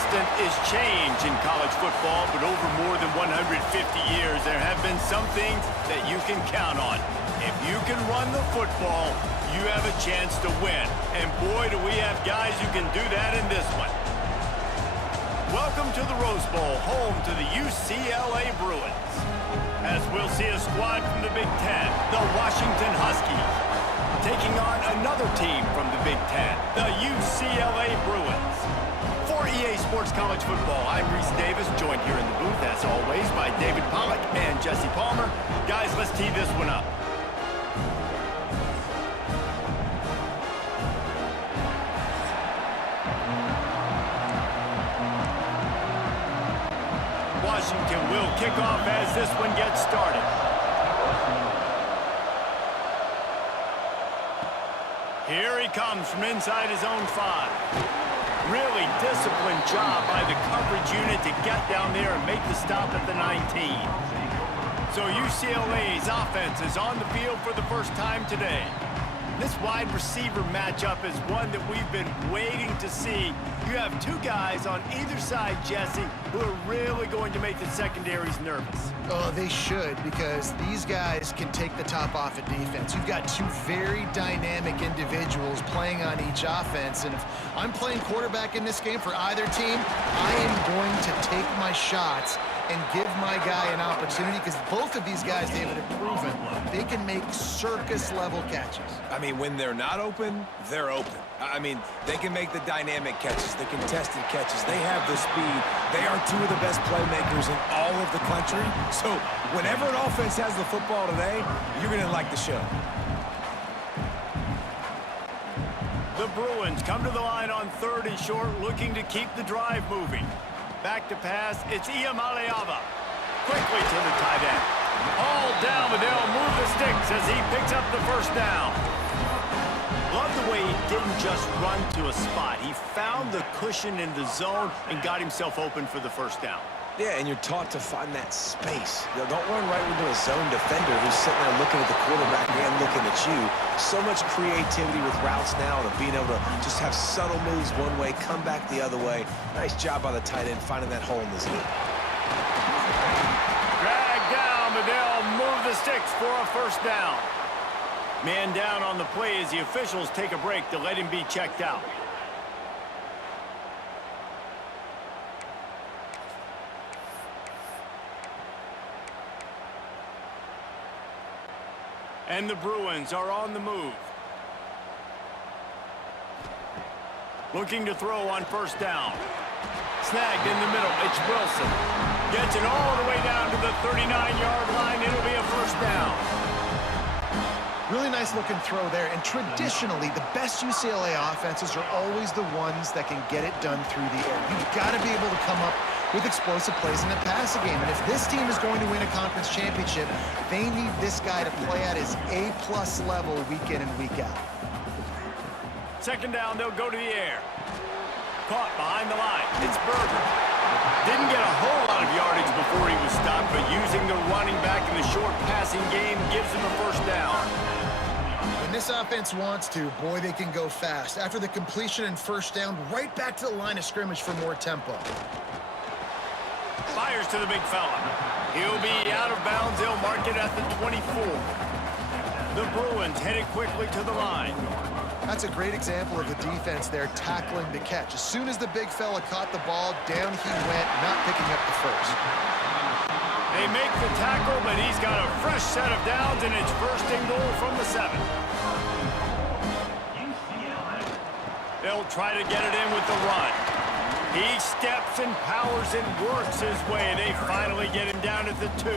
constant is change in college football, but over more than 150 years, there have been some things that you can count on. If you can run the football, you have a chance to win. And boy, do we have guys who can do that in this one. Welcome to the Rose Bowl, home to the UCLA Bruins. As we'll see a squad from the Big Ten, the Washington Huskies, taking on another team from the Big Ten, the UCLA Bruins. For EA Sports College Football, I'm Reese Davis, joined here in the booth, as always, by David Pollack and Jesse Palmer. Guys, let's tee this one up. Washington will kick off as this one gets started. Here he comes from inside his own 5. Really disciplined job by the coverage unit to get down there and make the stop at the 19. So UCLA's offense is on the field for the first time today. This wide receiver matchup is one that we've been waiting to see. You have two guys on either side, Jesse, who are really going to make the secondaries nervous. Oh, they should, because these guys can take the top off of defense. You've got two very dynamic individuals playing on each offense, and if I'm playing quarterback in this game for either team, I am going to take my shots and give my guy an opportunity, because both of these guys, David, have proven they can make circus-level catches. I mean, when they're not open, they're open. I mean, they can make the dynamic catches, the contested catches. They have the speed. They are two of the best playmakers in all of the country. So whenever an offense has the football today, you're going to like the show. The Bruins come to the line on 3rd and short, looking to keep the drive moving. Back to pass, it's Iamaleava. Quickly to the tight end. All down, but they'll move the sticks as he picks up the first down. Love the way he didn't just run to a spot. He found the cushion in the zone and got himself open for the first down. Yeah, and you're taught to find that space. You know, don't run right into a zone defender who's sitting there looking at the quarterback and looking at you. So much creativity with routes now, to being able to just have subtle moves one way, come back the other way. Nice job by the tight end finding that hole in the zone. Drag down, but they'll move the sticks for a first down. Man down on the play as the officials take a break to let him be checked out. And the Bruins are on the move. Looking to throw on first down. Snagged in the middle, it's Wilson. Gets it all the way down to the 39-yard line. It'll be a first down. Really nice looking throw there, and traditionally, the best UCLA offenses are always the ones that can get it done through the air. You've got to be able to come up with explosive plays in the passing game, and if this team is going to win a conference championship, they need this guy to play at his A-plus level week in and week out. Second down, they'll go to the air. Caught behind the line, it's Berger. Didn't get a whole lot of yardage before he was stopped, but using the running back in the short passing game gives him a first down. When this offense wants to, boy, they can go fast. After the completion and first down, right back to the line of scrimmage for more tempo. Fires to the big fella. He'll be out of bounds. They'll mark it at the 24. The Bruins headed quickly to the line. That's a great example of the defense there tackling the catch. As soon as the big fella caught the ball, down he went, not picking up the first. They make the tackle, but he's got a fresh set of downs, and it's first and goal from the 7. They'll try to get it in with the run. He steps and powers and works his way. They finally get him down at the 2.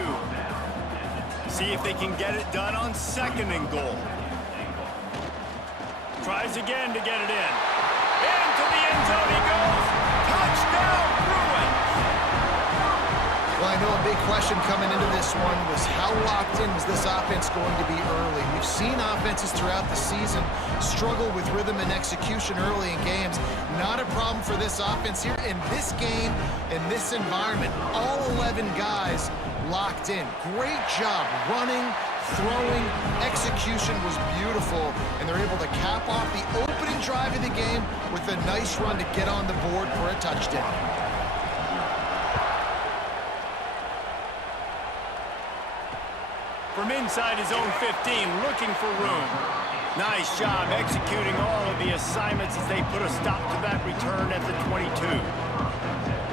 See if they can get it done on 2nd and goal. Tries again to get it in. Into the end zone he goes. Touchdown, Bruins! Well, I know a big question coming into this one was how locked in was this offense going to be early? We've seen offenses throughout the season struggle with rhythm and execution early in games. Not a problem for this offense here in this game, in this environment. All 11 guys locked in. Great job running, throwing, execution was beautiful, and they're able to cap off the opening drive of the game with a nice run to get on the board for a touchdown. From inside his own 15, looking for room. Nice job executing all of the assignments as they put a stop to that return at the 22.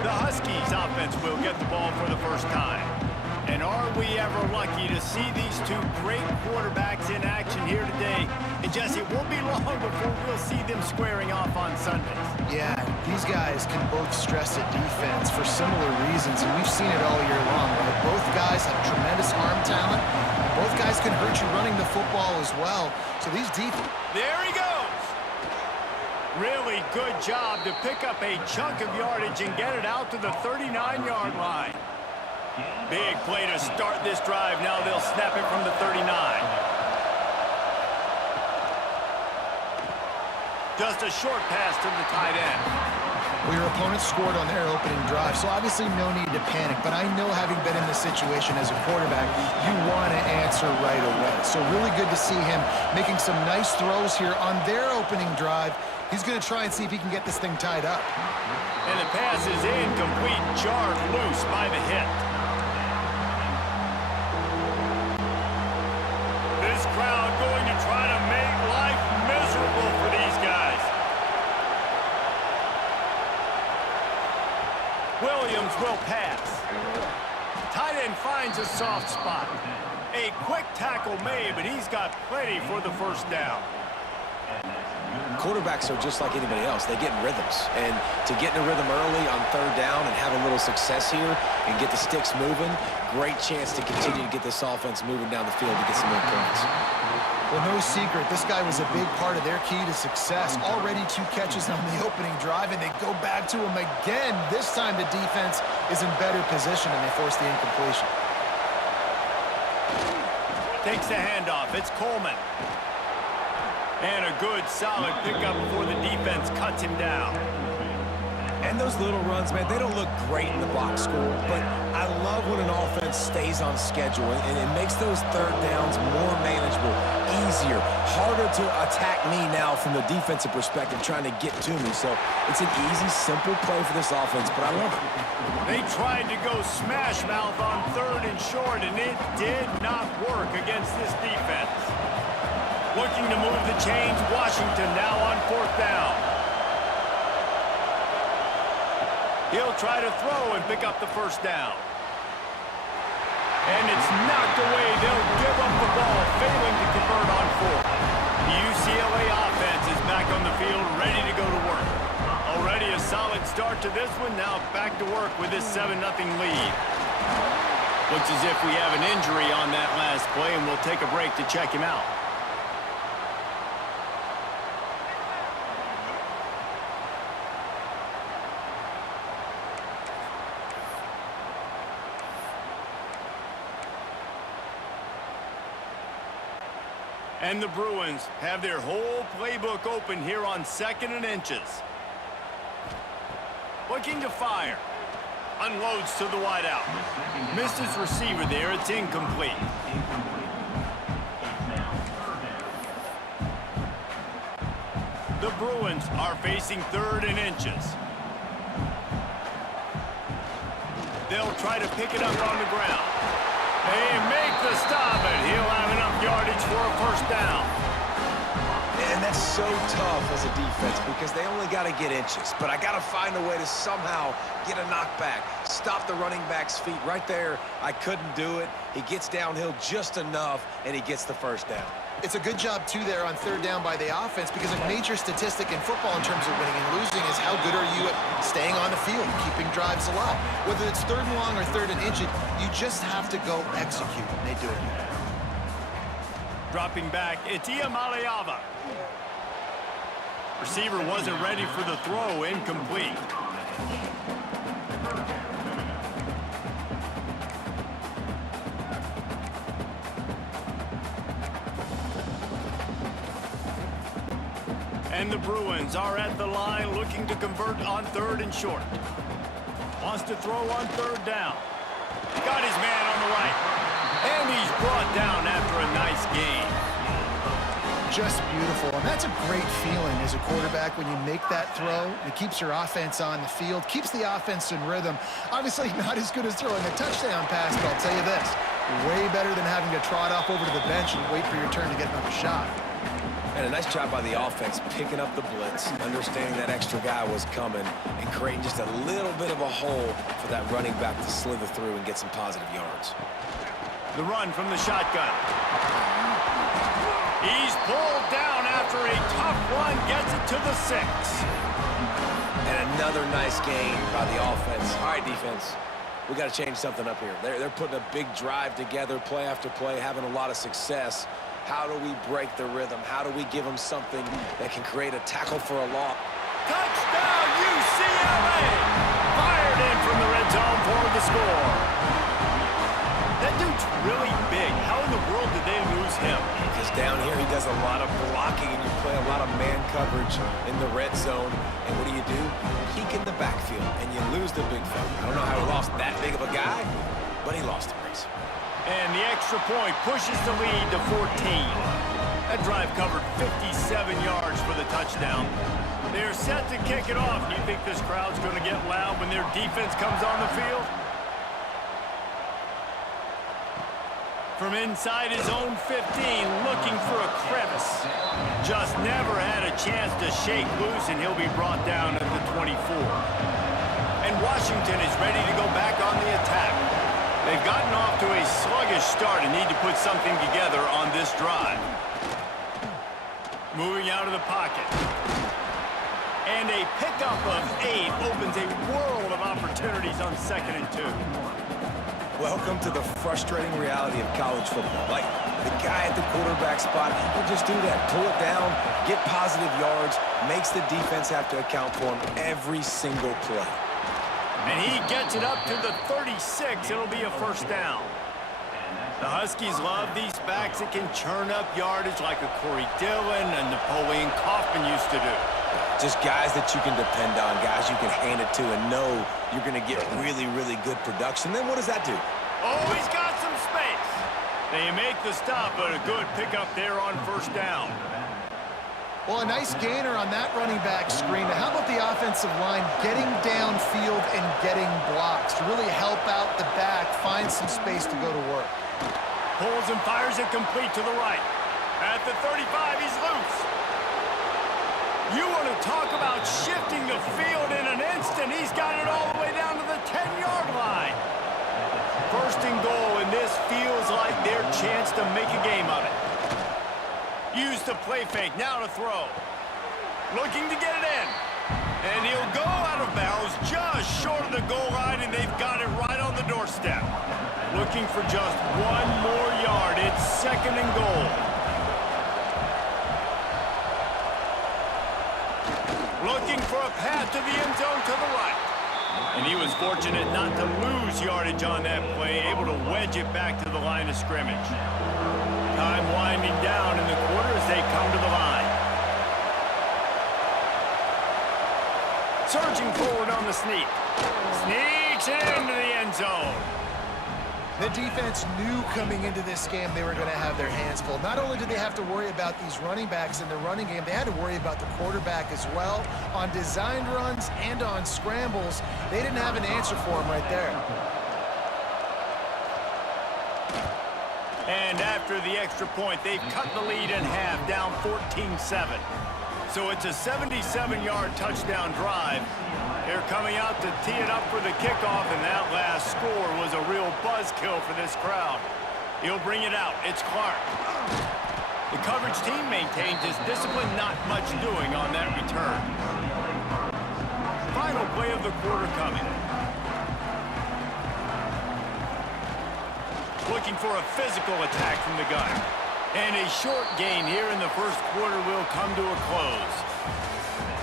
The Huskies offense will get the ball for the first time. And are we ever lucky to see these two great quarterbacks in action here today? And Jesse, it won't be long before we'll see them squaring off on Sundays. Yeah, these guys can both stress a defense for similar reasons, and we've seen it all year long, right? Both guys have tremendous arm talent. Both guys can hurt you running the football as well. So these There he goes! Really good job to pick up a chunk of yardage and get it out to the 39-yard line. Big play to start this drive. Now they'll snap it from the 39. Just a short pass to the tight end. Well, your opponent scored on their opening drive, so obviously no need to panic. But I know, having been in this situation as a quarterback, you want to answer right away. So really good to see him making some nice throws here on their opening drive. He's going to try and see if he can get this thing tied up. And the pass is incomplete, jarred loose by the hit. This crowd going to try to make life miserable for these guys. Williams will pass. Tight end finds a soft spot. A quick tackle made, but he's got plenty for the first down. Quarterbacks are just like anybody else. They get in rhythms. And to get in a rhythm early on third down and have a little success here and get the sticks moving, great chance to continue to get this offense moving down the field to get some more points. Well, no secret, this guy was a big part of their key to success. Already 2 catches on the opening drive, and they go back to him again. This time the defense is in better position, and they force the incompletion. Takes the handoff. It's Coleman. And a good, solid pickup before the defense cuts him down. And those little runs, man, they don't look great in the box score, but I love when an offense stays on schedule, and it makes those third downs more manageable, easier, harder to attack me now from the defensive perspective trying to get to me. So it's an easy, simple play for this offense, but I love it. They tried to go smash mouth on third and short, and it did not work against this defense. Looking to move the chains, Washington now on fourth down. He'll try to throw and pick up the first down. And it's knocked away. They'll give up the ball, failing to convert on fourth. The UCLA offense is back on the field, ready to go to work. Already a solid start to this one. Now back to work with this 7-0 lead. Looks as if we have an injury on that last play, and we'll take a break to check him out. And the Bruins have their whole playbook open here on 2nd and inches. Looking to fire. Unloads to the wideout. Missed his receiver there. It's incomplete. The Bruins are facing 3rd and inches. They'll try to pick it up on the ground. They make the stop, and he'll have enough yardage for a first down. And that's so tough as a defense because they only got to get inches. But I got to find a way to somehow get a knockback, stop the running back's feet. Right there, I couldn't do it. He gets downhill just enough, and he gets the first down. It's a good job, too, there on third down by the offense, because a major statistic in football in terms of winning and losing is how good are you at staying on the field, keeping drives alive. Whether it's 3rd and long or 3rd and inches, you just have to go execute, and they do it. Dropping back, it's Iamaleava. Receiver wasn't ready for the throw, incomplete. And the Bruins are at the line looking to convert on 3rd and short. Wants to throw on 3rd down. Got his man on the right. And he's brought down after a nice gain. Just beautiful, and that's a great feeling as a quarterback when you make that throw. It keeps your offense on the field, keeps the offense in rhythm. Obviously not as good as throwing a touchdown pass, but I'll tell you this, way better than having to trot off over to the bench and wait for your turn to get another shot. And a nice job by the offense picking up the blitz, understanding that extra guy was coming, and creating just a little bit of a hole for that running back to slither through and get some positive yards. The run from the shotgun. He's pulled down after a tough run, gets it to the 6. And another nice gain by the offense. All right, defense, we got to change something up here. They're putting a big drive together, play after play, having a lot of success. How do we break the rhythm? How do we give them something that can create a tackle for a loss? Touchdown, UCLA! Fired in from the red zone for the score. That dude's really big. How in the world did they lose him? Because down here he does a lot of blocking, and you play a lot of man coverage in the red zone. And what do? Peek in the backfield, and you lose the big fella. I don't know how he lost that big of a guy, but he lost the race. And the extra point pushes the lead to 14. That drive covered 57 yards for the touchdown. They're set to kick it off. Do you think this crowd's going to get loud when their defense comes on the field? From inside his own 15, looking for a crevice. Just never had a chance to shake loose, and he'll be brought down at the 24. And Washington is ready to go back on the attack. They've gotten off to a sluggish start and need to put something together on this drive. Moving out of the pocket. And a pickup of 8 opens a world of opportunities on 2nd and 2. Welcome to the frustrating reality of college football. Like, the guy at the quarterback spot, he'll just do that. Pull it down, get positive yards, makes the defense have to account for him every single play. And he gets it up to the 36. It'll be a first down. The Huskies love these backs that can churn up yardage like a Corey Dillon and Napoleon Kaufman used to do. Just guys that you can depend on, guys you can hand it to and know you're going to get really, really good production. Then what does that do? Oh, he's got some space. They make the stop, but a good pickup there on first down. Well, a nice gainer on that running back screen. Now, how about the offensive line getting downfield and getting blocks to really help out the back, find some space to go to work? Pulls and fires it complete to the right. At the 35, he's loose. You want to talk about shifting the field in an instant. He's got it all the way down to the 10-yard line. First and goal, and this feels like their chance to make a game of it. Use the play fake, now to throw. Looking to get it in. And he'll go out of bounds just short of the goal line, and they've got it right on the doorstep. Looking for just 1 more yard. It's 2nd and goal. Looking for a path to the end zone to the right. And he was fortunate not to lose yardage on that play, able to wedge it back to the line of scrimmage. Time winding down in the quarter as they come to the line. Surging forward on the sneak. Sneaks into the end zone. The defense knew coming into this game they were going to have their hands full. Not only did they have to worry about these running backs in the running game, they had to worry about the quarterback as well. On designed runs and on scrambles, they didn't have an answer for him right there. And after the extra point, they've cut the lead in half, down 14-7. So it's a 77-yard touchdown drive. They're coming out to tee it up for the kickoff, and that last score was a real buzzkill for this crowd. He'll bring it out. It's Clark. The coverage team maintains his discipline, not much doing on that return. Final play of the quarter coming. Looking for a physical attack from the gun. And a short gain here in the first quarter will come to a close.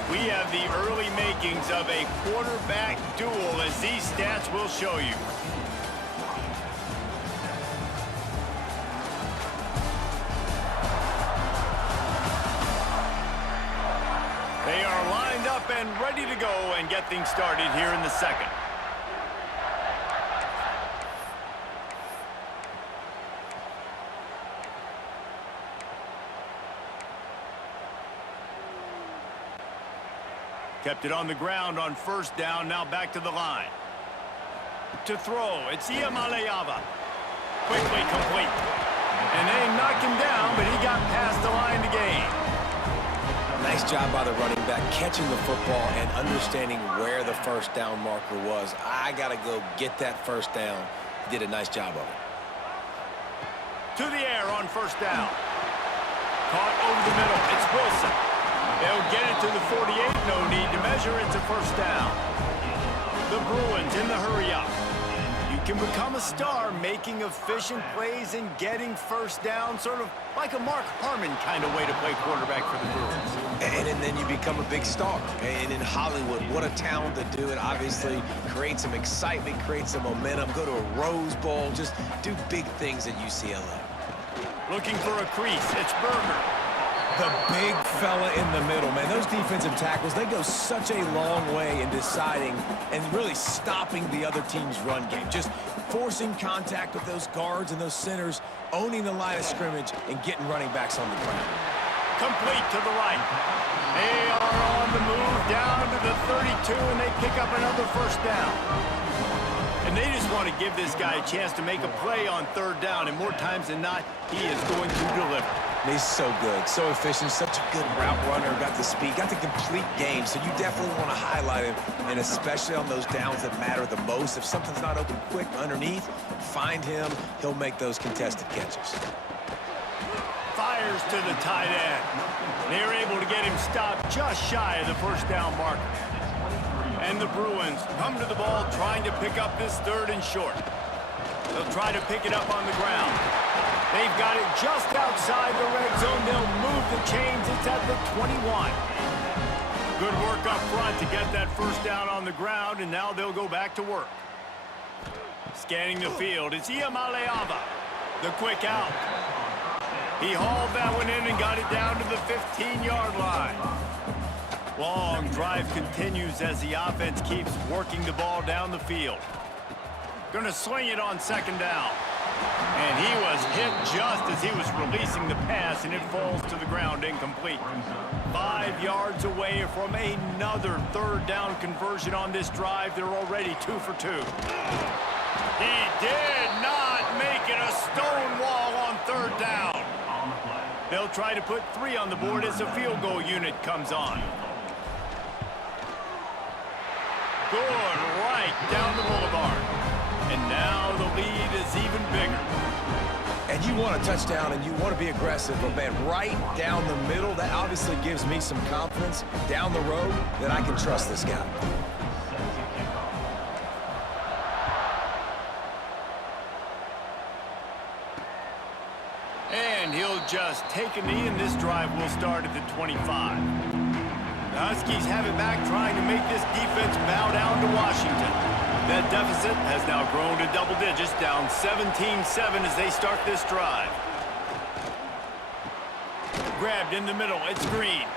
We have the early makings of a quarterback duel, as these stats will show you. They are lined up and ready to go and get things started here in the second. Kept it on the ground on first down, now back to the line. To throw, it's Iamaleava. Quickly complete. And they knocked him down, but he got past the line to gain. Nice job by the running back, catching the football and understanding where the first down marker was. I got to go get that first down. He did a nice job of it. To the air on first down. Caught over the middle. It's Wilson. They'll get it to the 48. No need to measure. It's a first down. The Bruins in the hurry-up. You can become a star making efficient plays and getting first down, sort of like a Mark Harmon kind of way to play quarterback for the Bruins. And then you become a big star. And in Hollywood, what a talent to do it. Obviously, create some excitement, create some momentum, go to a Rose Bowl, just do big things at UCLA. Looking for a crease, it's Berger. The big fella in the middle, man. Those defensive tackles, they go such a long way in deciding and really stopping the other team's run game. Just forcing contact with those guards and those centers, owning the line of scrimmage, and getting running backs on the ground. Complete to the right. They are on the move down to the 32, and they pick up another first down. And they just want to give this guy a chance to make a play on third down, and more times than not, he is going to deliver. He's so good, so efficient, such a good route runner, got the speed, got the complete game, so you definitely want to highlight him, and especially on those downs that matter the most. If something's not open quick underneath, find him. He'll make those contested catches. Fires to the tight end. They're able to get him stopped just shy of the first down marker. And the Bruins come to the ball trying to pick up this third and short. They'll try to pick it up on the ground. They've got it just outside the red zone. They'll move the chains. It's at the 21. Good work up front to get that first down on the ground, and now they'll go back to work. Scanning the field, it's Iamaleava. The quick out. He hauled that one in and got it down to the 15-yard line. Long drive continues as the offense keeps working the ball down the field. Gonna swing it on second down. And he was hit just as he was releasing the pass, and it falls to the ground incomplete. 5 yards away from another third down conversion on this drive. They're already 2 for 2. He did not make it a stone wall on third down. They'll try to put 3 on the board as the field goal unit comes on. Good right down the boulevard. And now the lead is even bigger. And you want a touchdown and you want to be aggressive, but man, right down the middle, that obviously gives me some confidence down the road that I can trust this guy. And he'll just take a knee, and this drive will start at the 25. The Huskies have it back, trying to make this defense bow down to Washington. That deficit has now grown to double digits, down 17-7 as they start this drive. Grabbed in the middle, it's Green.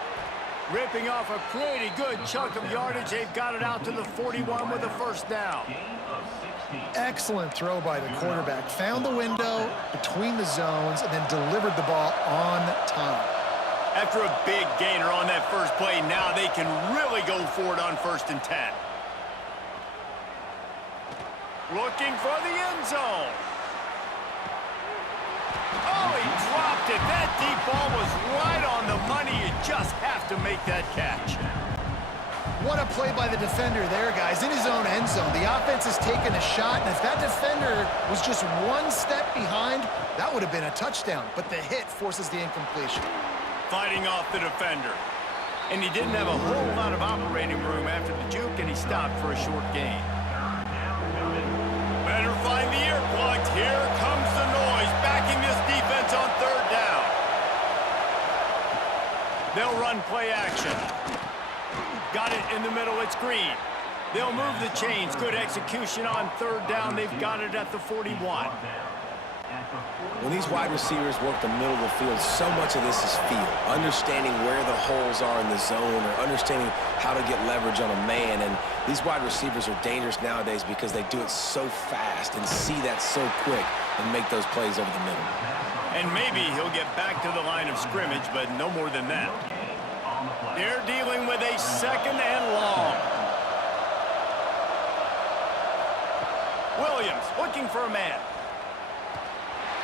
Ripping off a pretty good chunk of yardage. They've got it out to the 41 with a first down. Excellent throw by the quarterback. Found the window between the zones and then delivered the ball on time. After a big gainer on that first play, now they can really go for it on 1st and 10. Looking for the end zone. Oh, he dropped it. That deep ball was right on the money. You just have to make that catch. What a play by the defender there, guys. In his own end zone, the offense has taken a shot, and if that defender was just one step behind, that would have been a touchdown. But the hit forces the incompletion. Fighting off the defender. And he didn't have a whole lot of operating room after the juke, and he stopped for a short gain. Better find the earplugs. Here comes the noise, backing this defense on third down. They'll run play action. Got it in the middle, it's Green. They'll move the chains. Good execution on third down. They've got it at the 41. When these wide receivers work the middle of the field, so much of this is feel. Understanding where the holes are in the zone, or understanding how to get leverage on a man. And these wide receivers are dangerous nowadays because they do it so fast and see that so quick and make those plays over the middle. And maybe he'll get back to the line of scrimmage, but no more than that. They're dealing with a 2nd and long. Williams looking for a man.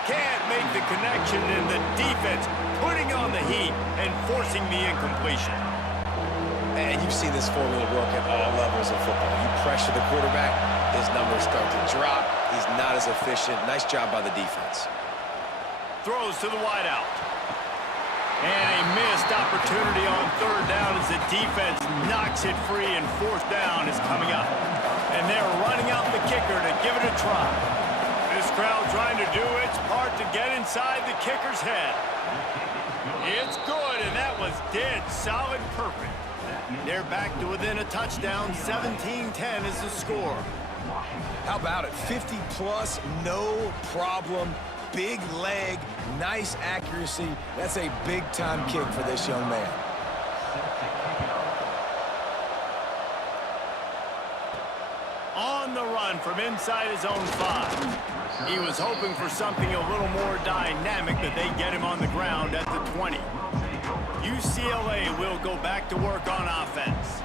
Can't make the connection, and the defense putting on the heat and forcing the incompletion. And you've seen this formula work at all levels of football. You pressure the quarterback, his numbers start to drop. He's not as efficient. Nice job by the defense. Throws to the wideout. And a missed opportunity on 3rd down as the defense knocks it free, and 4th down is coming up. And they're running out the kicker to give it a try. This crowd trying to do its part to get inside the kicker's head. It's good, and that was dead solid perfect. They're back to within a touchdown. 17-10 is the score. How about it? 50-plus, no problem. Big leg, nice accuracy. That's a big-time kick for this young man. On the run from inside his own 5. He was hoping for something a little more dynamic, but they get him on the ground at the 20. UCLA will go back to work on offense.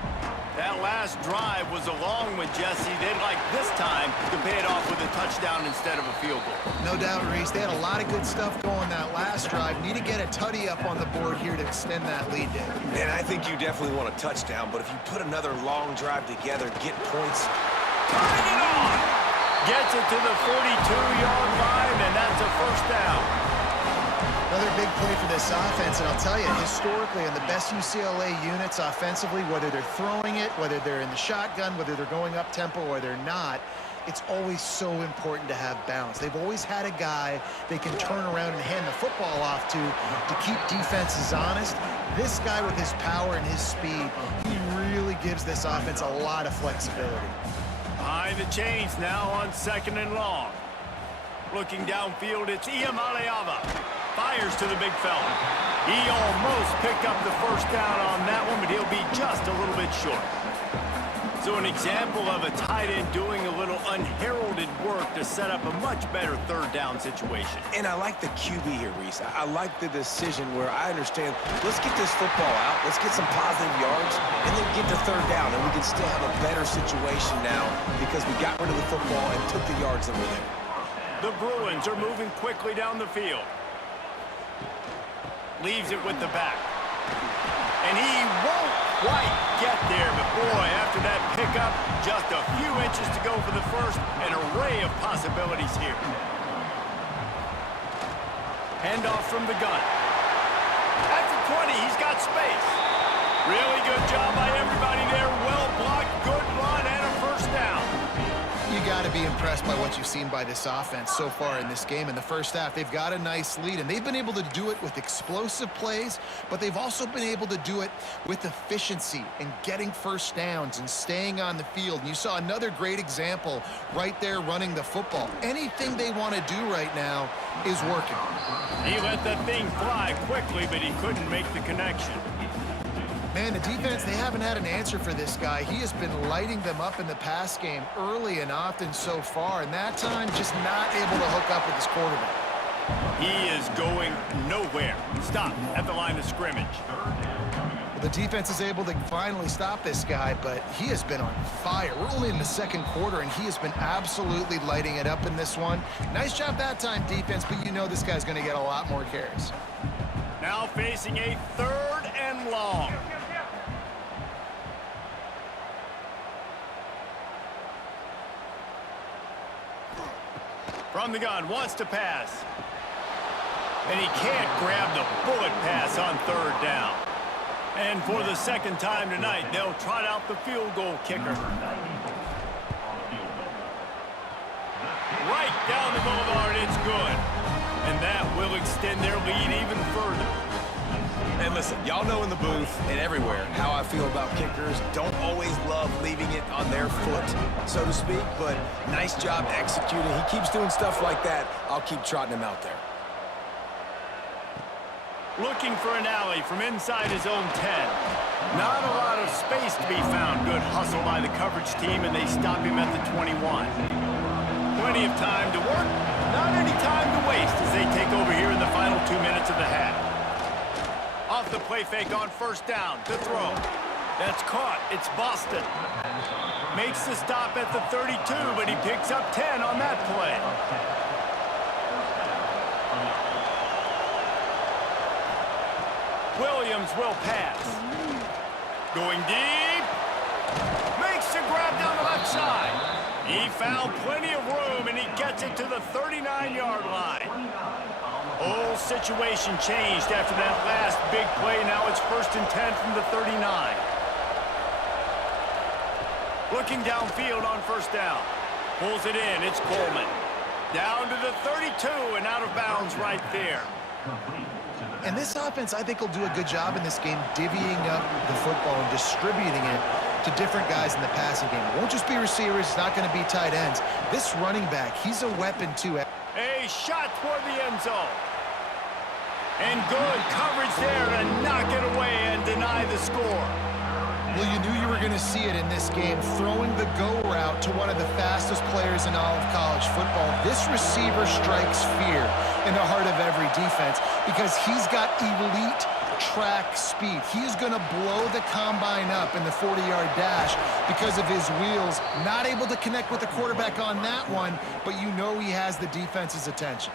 That last drive was a long one, Jesse. They'd like this time to pay it off with a touchdown instead of a field goal. No doubt, Reese. They had a lot of good stuff going that last drive. Need to get a tutty up on the board here to extend that lead, David. And I think you definitely want a touchdown, but if you put another long drive together, get points. Turning it on! Gets it to the 42-yard line, and that's a 1st down. Another big play for this offense, and I'll tell you, historically, in the best UCLA units offensively, whether they're throwing it, whether they're in the shotgun, whether they're going up-tempo or they're not, it's always so important to have balance. They've always had a guy they can turn around and hand the football off to keep defenses honest. This guy with his power and his speed, he really gives this offense a lot of flexibility. Behind the chains now on 2nd and long. Looking downfield, it's Iamaleava. Fires to the big fella. He almost picked up the 1st down on that one, but he'll be just a little bit short. So an example of a tight end doing a little unheralded work to set up a much better 3rd down situation. And I like the QB here, Reese. I like the decision where I understand, let's get this football out, let's get some positive yards, and then get to 3rd down, and we can still have a better situation now because we got rid of the football and took the yards that were there. The Bruins are moving quickly down the field. Leaves it with the back. And he won't quite get there, but boy, after that pickup, just a few inches to go for the 1st. An array of possibilities here. Handoff from the gun. At the 20, he's got space. Really good job by everybody there. Well blocked, good run, and a 1st down. You got to be impressed by what you've seen by this offense so far in this game. In the 1st half, they've got a nice lead, and they've been able to do it with explosive plays, but they've also been able to do it with efficiency and getting 1st downs and staying on the field. And you saw another great example right there running the football. Anything they want to do right now is working. He let that thing fly quickly, but he couldn't make the connection. Man, the defense, they haven't had an answer for this guy. He has been lighting them up in the pass game early and often so far, and that time just not able to hook up with his quarterback. He is going nowhere. Stop at the line of scrimmage. The defense is able to finally stop this guy, but he has been on fire. We're only in the 2nd quarter, and he has been absolutely lighting it up in this one. Nice job that time, defense, but you know this guy's going to get a lot more carries. Now facing a 3rd and long. From the gun, wants to pass. And he can't grab the bullet pass on 3rd down. And for the 2nd time tonight, they'll trot out the field goal kicker. Right down the boulevard, it's good. And that will extend their lead even further. And listen, y'all know in the booth and everywhere how I feel about kickers. Don't always love leaving it on their foot, so to speak, but nice job executing. He keeps doing stuff like that. I'll keep trotting him out there. Looking for an alley from inside his own 10. Not a lot of space to be found. Good hustle by the coverage team, and they stop him at the 21. Plenty of time to work. Not any time to waste as they take over here in the final 2 minutes of the half. the play fake on first down to throw. That's caught. It's Boston. Makes the stop at the 32, but he picks up 10 on that play. Williams will pass. Going deep. Makes the grab down the left side. He found plenty of room, and he gets it to the 39-yard line. Whole situation changed after that last big play. Now it's 1st and 10 from the 39. Looking downfield on first down. Pulls it in. It's Coleman. Down to the 32 and out of bounds right there. And this offense, I think, will do a good job in this game divvying up the football and distributing it to different guys in the passing game. It won't just be receivers. It's not going to be tight ends. This running back, he's a weapon, too. A shot toward the end zone. And good coverage there to knock it away and deny the score. Well, you knew you were going to see it in this game, throwing the go route to one of the fastest players in all of college football. This receiver strikes fear in the heart of every defense because he's got elite track speed. He is going to blow the combine up in the 40-yard dash because of his wheels. Not able to connect with the quarterback on that one, but you know he has the defense's attention.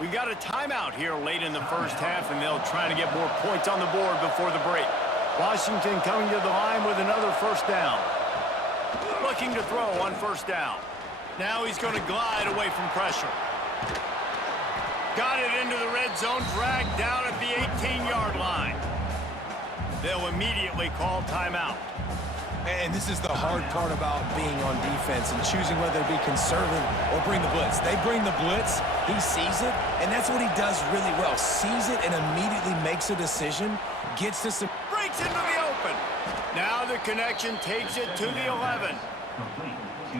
We got a timeout here late in the first half, and they'll try to get more points on the board before the break. Washington coming to the line with another first down. Looking to throw on first down. Now he's going to glide away from pressure. Got it into the red zone, dragged down at the 18-yard line. They'll immediately call timeout. And this is the hard part about being on defense and choosing whether to be conservative or bring the blitz. They bring the blitz, he sees it, and that's what he does really well. Sees it and immediately makes a decision, gets to some... Breaks into the open. Now the connection takes it to the 11.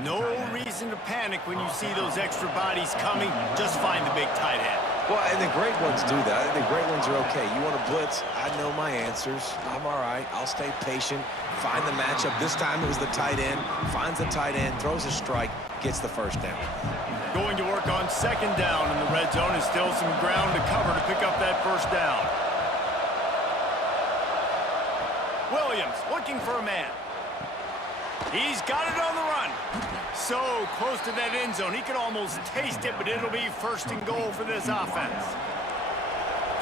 No reason to panic when you see those extra bodies coming. Just find the big tight end. Well, and the great ones do that. I think the great ones are okay. You want to blitz? I know my answers. I'm all right. I'll stay patient. Find the matchup. This time it was the tight end. Finds the tight end, throws a strike, gets the first down. Going to work on second down in the red zone, and still some ground to cover to pick up that first down. Williams looking for a man. He's got it on the run. So close to that end zone. He could almost taste it, but it'll be 1st and goal for this offense.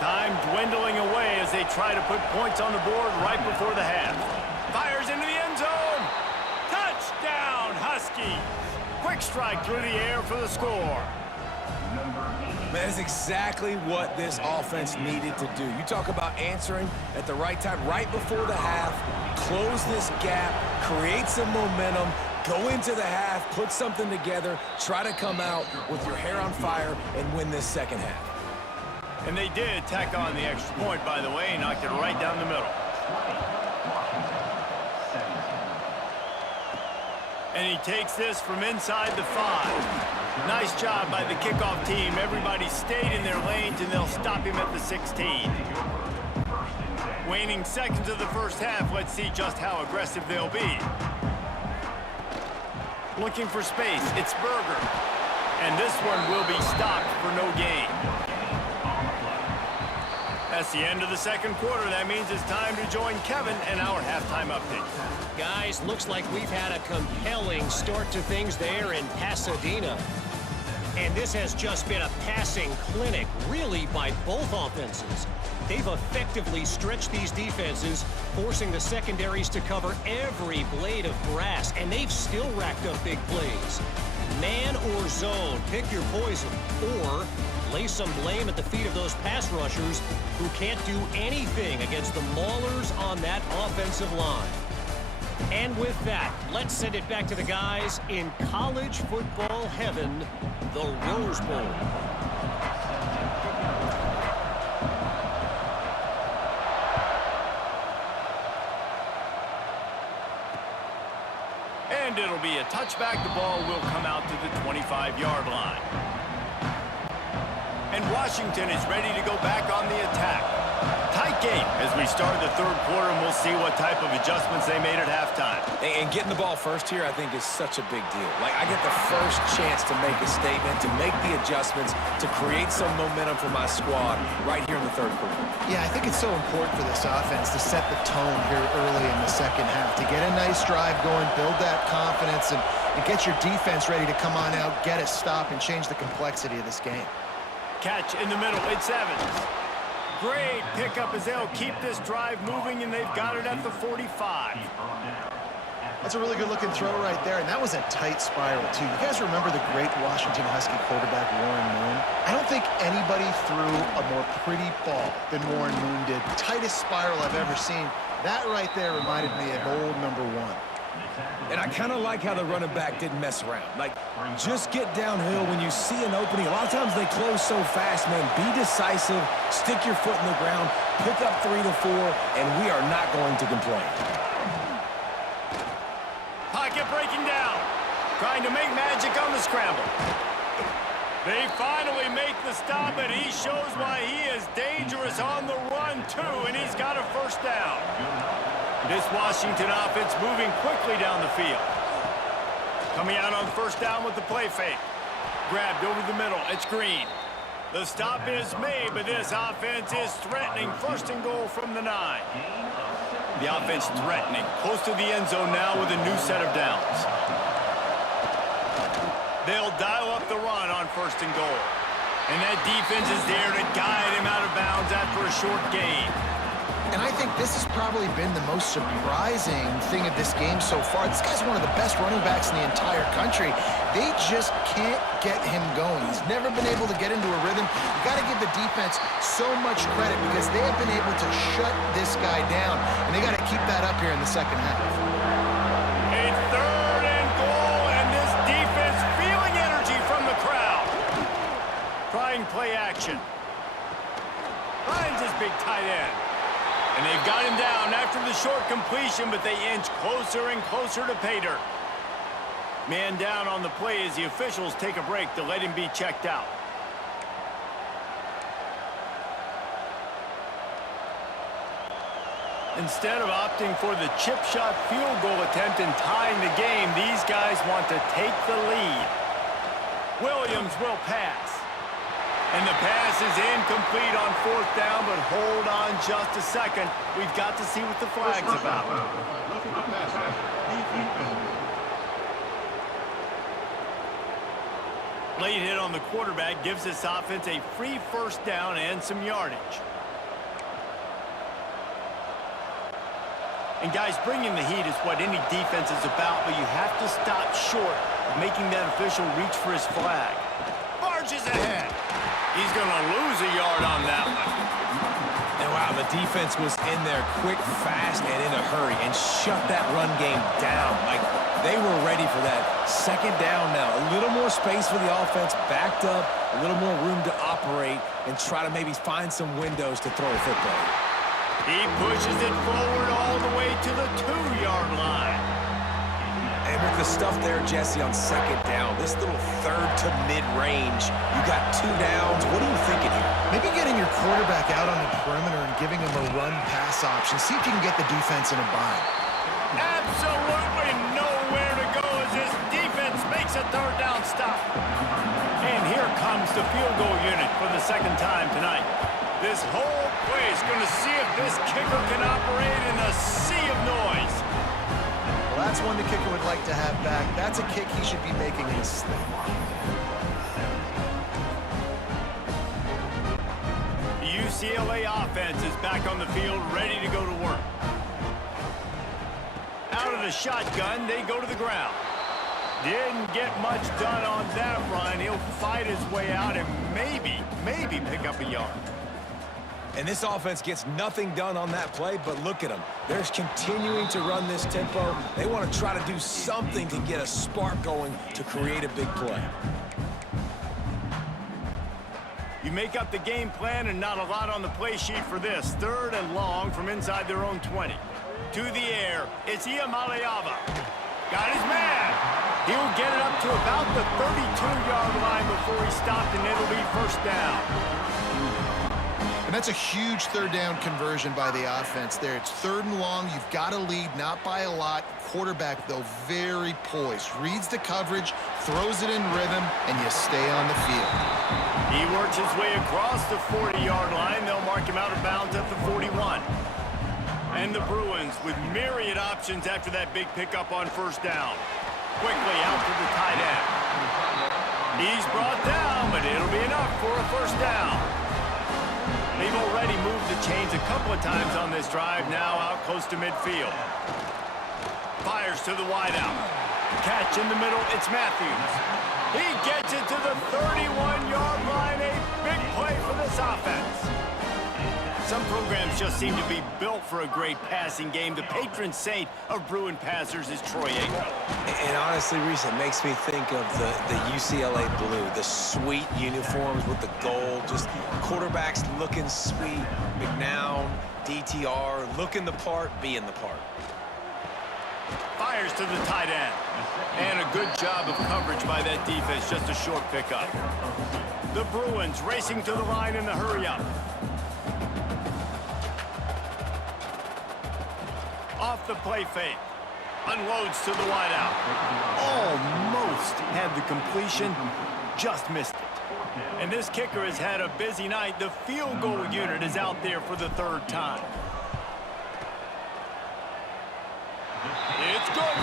Time dwindling away as they try to put points on the board right before the half. Fires into the end zone. Touchdown, Huskies. Quick strike through the air for the score. That is exactly what this offense needed to do. You talk about answering at the right time, right before the half, close this gap, create some momentum, go into the half, put something together, try to come out with your hair on fire and win this second half. And they did tack on the extra point, by the way, knocked it right down the middle. And he takes this from inside the 5. Nice job by the kickoff team. Everybody stayed in their lanes, and they'll stop him at the 16. Waning seconds of the first half. Let's see just how aggressive they'll be. Looking for space. It's Berger. And this one will be stopped for no gain. That's the end of the second quarter. That means it's time to join Kevin and our halftime update. Guys, looks like we've had a compelling start to things there in Pasadena. And this has just been a passing clinic, really, by both offenses. They've effectively stretched these defenses, forcing the secondaries to cover every blade of grass, and they've still racked up big plays. Man or zone, pick your poison, or lay some blame at the feet of those pass rushers who can't do anything against the maulers on that offensive line. And with that, let's send it back to the guys in college football heaven, the Rose Bowl. And it'll be a touchback. The ball will come out to the 25-yard line. And Washington is ready to go back on the attack. Tight game as we start the third quarter, and we'll see what type of adjustments they made at halftime. And getting the ball first here, I think, is such a big deal. Like, I get the first chance to make a statement, to make the adjustments, to create some momentum for my squad right here in the third quarter. Yeah, I think it's so important for this offense to set the tone here early in the second half, to get a nice drive going, build that confidence, and get your defense ready to come on out, get a stop, and change the complexity of this game. Catch in the middle. It's Evans. Great pickup as they'll keep this drive moving, and they've got it at the 45. That's a really good-looking throw right there, and that was a tight spiral, too. You guys remember the great Washington Husky quarterback Warren Moon? I don't think anybody threw a more pretty ball than Warren Moon did. Tightest spiral I've ever seen. That right there reminded me of old number 1. And I kind of like how the running back didn't mess around. Like, just get downhill when you see an opening. A lot of times they close so fast, man. Be decisive, stick your foot in the ground, pick up 3 to 4, and we are not going to complain. Pocket breaking down. Trying to make magic on the scramble. They finally make the stop, and he shows why he is dangerous on the run, too, and he's got a first down. This Washington offense moving quickly down the field. Coming out on first down with the play fake. Grabbed over the middle. It's Green. The stop is made, but this offense is threatening. First and goal from the 9. The offense threatening. Close to the end zone now with a new set of downs. They'll dial up the run on first and goal. And that defense is there to guide him out of bounds after a short gain. And I think this has probably been the most surprising thing of this game so far. This guy's one of the best running backs in the entire country. They just can't get him going. He's never been able to get into a rhythm. You got to give the defense so much credit because they have been able to shut this guy down, and they got to keep that up here in the second half. A third and goal, and this defense feeling energy from the crowd. Trying play action. Finds his big tight end. And they've got him down after the short completion, but they inch closer and closer to pay dirt. Man down on the play as the officials take a break to let him be checked out. Instead of opting for the chip shot field goal attempt and tying the game, these guys want to take the lead. Williams will pass. And the pass is incomplete on fourth down, but hold on just a second. We've got to see what the flag's about. Late hit on the quarterback gives this offense a free first down and some yardage. And guys, bringing the heat is what any defense is about, but you have to stop short of making that official reach for his flag. Barges ahead. He's going to lose a yard on that one. And wow, the defense was in there quick, fast, and in a hurry and shut that run game down. Like, they were ready for that. Second down now. A little more space for the offense, backed up, a little more room to operate and try to maybe find some windows to throw a football. He pushes it forward all the way to the 2-yard line. And with the stuff there, Jesse, on second down, this little third to mid-range, you got 2 downs. What are you thinking here? Maybe getting your quarterback out on the perimeter and giving him a run-pass option. See if you can get the defense in a bind. Absolutely nowhere to go as this defense makes a third down stop. And here comes the field goal unit for the second time tonight. This whole play is going to see if this kicker can operate in a sea of noise. Well, that's one the kicker would like to have back. That's a kick he should be making in his sleep. The UCLA offense is back on the field, ready to go to work. Out of the shotgun, they go to the ground. Didn't get much done on that run. He'll fight his way out and maybe pick up a yard. And this offense gets nothing done on that play, but look at them. They're continuing to run this tempo. They want to try to do something to get a spark going to create a big play. You make up the game plan and not a lot on the play sheet for this. Third and long from inside their own 20. To the air, it's Iamaleava. Got his man. He'll get it up to about the 32-yard line before he stopped, and it'll be first down. And that's a huge third down conversion by the offense there. It's 3rd and long. You've got to lead, not by a lot. Quarterback, though, very poised. Reads the coverage, throws it in rhythm, and you stay on the field. He works his way across the 40-yard line. They'll mark him out of bounds at the 41. And the Bruins with myriad options after that big pickup on 1st down. Quickly out to the tight end. He's brought down, but it'll be enough for a 1st down. They've already moved the chains a couple of times on this drive, now out close to midfield. Fires to the wideout. Catch in the middle, it's Matthews. He gets it to the 31-yard line, a big play for this offense. Some programs just seem to be built for a great passing game. The patron saint of Bruin passers is Troy Aikman. And honestly, Reese, it makes me think of the UCLA blue, the sweet uniforms with the gold, just quarterbacks looking sweet, McNown, DTR, looking the part, being the part. Fires to the tight end. And a good job of coverage by that defense, just a short pickup. The Bruins racing to the line in the hurry-up. Off the play fake. Unloads to the wideout. Almost had the completion, just missed it. And this kicker has had a busy night. The field goal unit is out there for the 3rd time. It's good.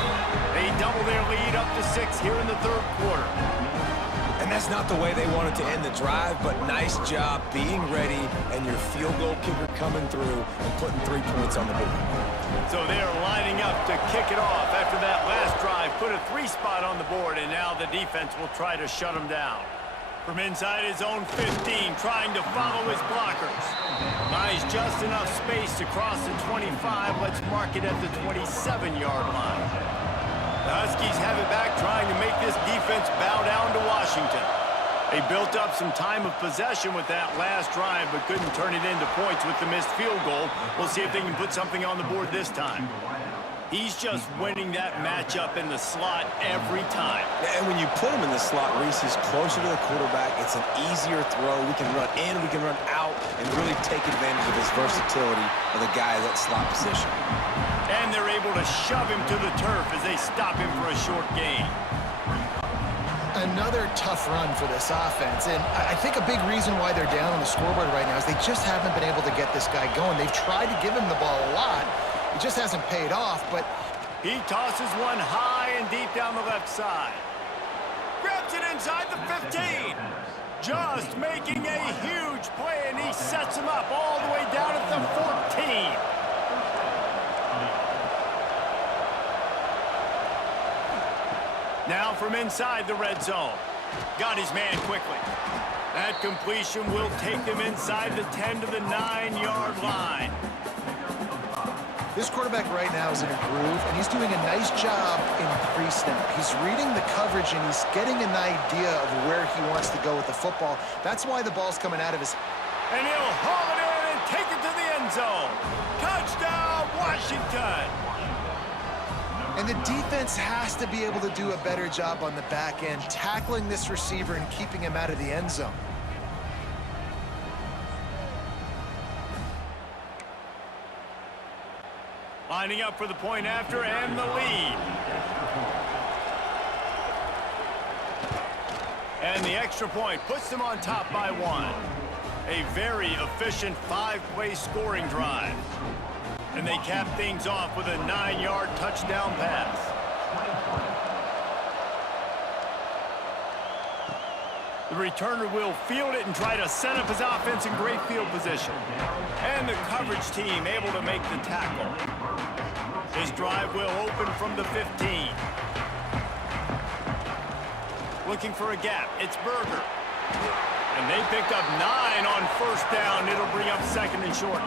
They double their lead up to 6 here in the 3rd quarter. And that's not the way they wanted to end the drive, but nice job being ready and your field goal kicker coming through and putting 3 points on the board. So they are lining up to kick it off after that last drive. Put a 3 spot on the board, and now the defense will try to shut them down. From inside his own 15, trying to follow his blockers. Buys just enough space to cross the 25. Let's mark it at the 27-yard line. The Huskies have it back, trying to make this defense bow down to Washington. They built up some time of possession with that last drive, but couldn't turn it into points with the missed field goal. We'll see if they can put something on the board this time. He's just winning that matchup in the slot every time. And when you put him in the slot, Reese, he's closer to the quarterback. It's an easier throw. We can run in, we can run out, and really take advantage of his versatility of the guy at that slot position. And they're able to shove him to the turf as they stop him for a short gain. Another tough run for this offense, and I think a big reason why they're down on the scoreboard right now is they just haven't been able to get this guy going. They've tried to give him the ball a lot. It just hasn't paid off, but he tosses one high and deep down the left side. Grabs it inside the 15. Just making a huge play, and he sets him up all the way down at the 14. Now from inside the red zone. Got his man quickly. That completion will take them inside the 10 to the 9-yard line. this quarterback right now is in a groove, and he's doing a nice job in pre-snap. He's reading the coverage, and he's getting an idea of where he wants to go with the football. That's why the ball's coming out of his... And he'll haul it in and take it to the end zone. Touchdown, Washington! And the defense has to be able to do a better job on the back end, tackling this receiver and keeping him out of the end zone. Lining up for the point after and the lead. And the extra point puts them on top by one. A very efficient 5-play scoring drive. And they cap things off with a 9-yard touchdown pass. The returner will field it and try to set up his offense in great field position. And the coverage team able to make the tackle. His drive will open from the 15. Looking for a gap. It's Berger. And they picked up 9 on first down. It'll bring up second and short.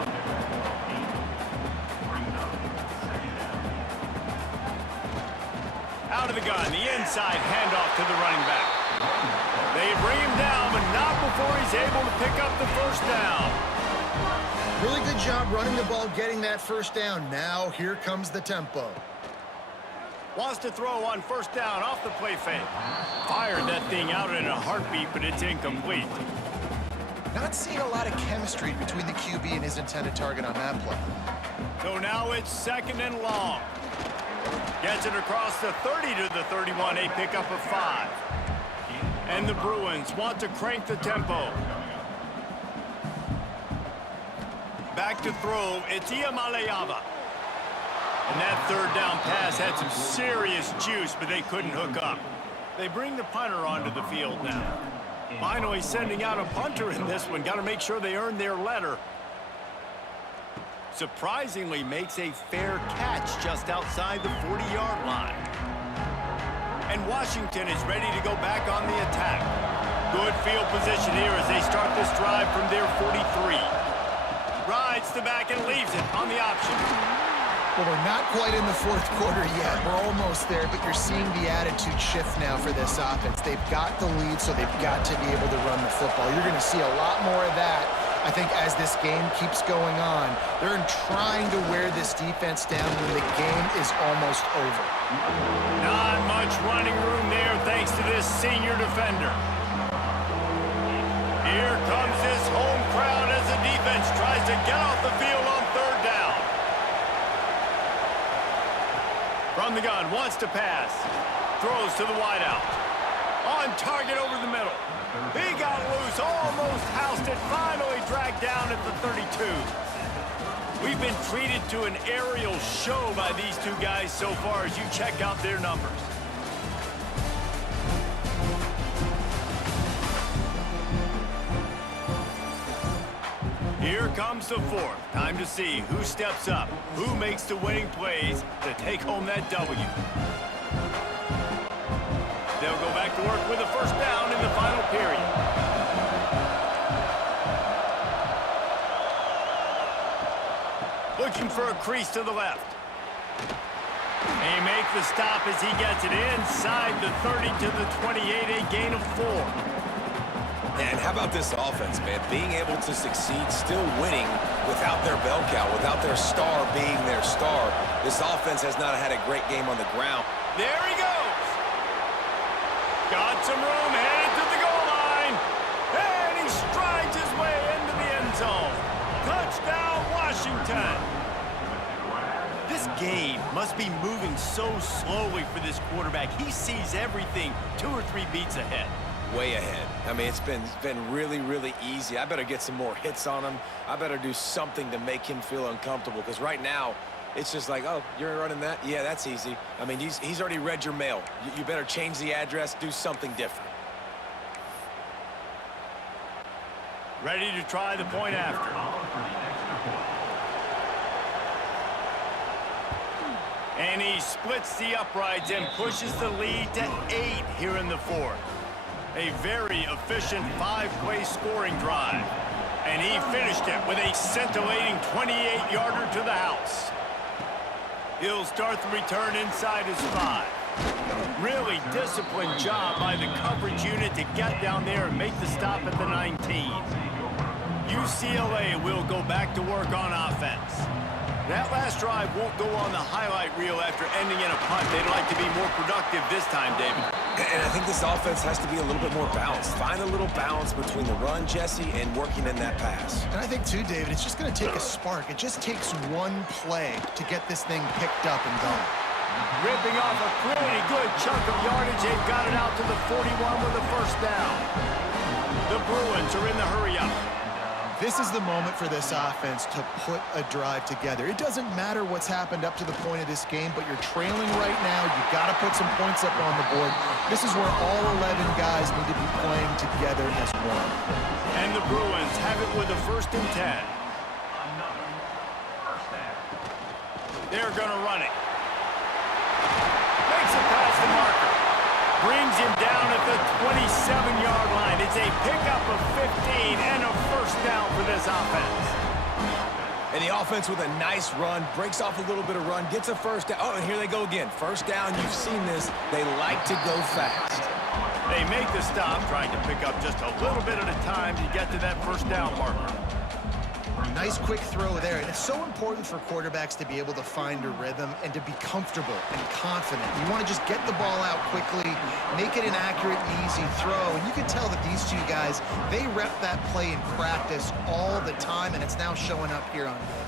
Out of the gun, the inside handoff to the running back. They bring him down, but not before he's able to pick up the first down. Really good job running the ball, getting that first down. Now, here comes the tempo. Wants to throw on first down off the play fake. Fired that thing out in a heartbeat, but it's incomplete. Not seeing a lot of chemistry between the QB and his intended target on that play. So now it's 2nd and long. Gets it across the 30 to the 31, a pickup of 5. And the Bruins want to crank the tempo. Back to throw, it's Iamaleava. And that 3rd down pass had some serious juice, but they couldn't hook up. They bring the punter onto the field now. Finally sending out a punter in this one. Got to make sure they earn their letter. Surprisingly makes a fair catch just outside the 40-yard line. And Washington is ready to go back on the attack. Good field position here as they start this drive from their 43. Rides the back and leaves it on the option. Well, we're not quite in the 4th quarter yet. We're almost there, but you're seeing the attitude shift now for this offense. They've got the lead, so they've got to be able to run the football. You're going to see a lot more of that, I think, as this game keeps going on. They're trying to wear this defense down when the game is almost over. Not much running room there thanks to this senior defender. Here comes this home crowd as the defense tries to get off the field on 3rd down. From the gun, wants to pass. Throws to the wideout. On target over the middle. He got loose, almost housed it, finally dragged down at the 32. We've been treated to an aerial show by these two guys so far as you check out their numbers. Here comes the 4th. Time to see who steps up, who makes the winning plays to take home that W. They'll go back to work with a 1st down in the final period. Looking for a crease to the left. They make the stop as he gets it inside the 30 to the 28, a gain of 4. And how about this offense, man? Being able to succeed, still winning without their bell cow, without their star being their star. This offense has not had a great game on the ground. There he goes. Got some room, headed to the goal line. And he strides his way into the end zone. Touchdown, Washington. This game must be moving so slowly for this quarterback. He sees everything 2 or 3 beats ahead. Way ahead. I mean, it's been really, really easy. I better get some more hits on him. I better do something to make him feel uncomfortable, because right now, it's just like, oh, you're running that? Yeah, that's easy. I mean, he's already read your mail. You better change the address, do something different. Ready to try the point after. And he splits the uprights and pushes the lead to 8 here in the 4th. A very efficient 5-play scoring drive. And he finished it with a scintillating 28-yarder to the house. He'll start the return inside his 5. Really disciplined job by the coverage unit to get down there and make the stop at the 19. UCLA will go back to work on offense. That last drive won't go on the highlight reel after ending in a punt. They'd like to be more productive this time, David. And I think this offense has to be a little bit more balanced. Find a little balance between the run, Jesse, and working in that pass. And I think, too, David, it's just going to take a spark. It just takes one play to get this thing picked up and going. Ripping off a pretty good chunk of yardage. They've got it out to the 41 with a 1st down. The Bruins are in the hurry-up. This is the moment for this offense to put a drive together. It doesn't matter what's happened up to the point of this game, but you're trailing right now. You've got to put some points up on the board. This is where all 11 guys need to be playing together as one. And the Bruins have it with a 1st and 10. They're going to run it. Makes it past the marker. Brings him down at the 27-yard line. It's a pickup of 15 and a 1st down for this offense. And the offense with a nice run, breaks off a little bit of run, gets a 1st down. Oh, and here they go again. 1st down, you've seen this. They like to go fast. They make the stop, trying to pick up just a little bit at a time to get to that 1st down marker. Nice quick throw there, and it's so important for quarterbacks to be able to find a rhythm and to be comfortable and confident. You want to just get the ball out quickly, make it an accurate and easy throw, and you can tell that these two guys, they rep that play in practice all the time, and it's now showing up here on film.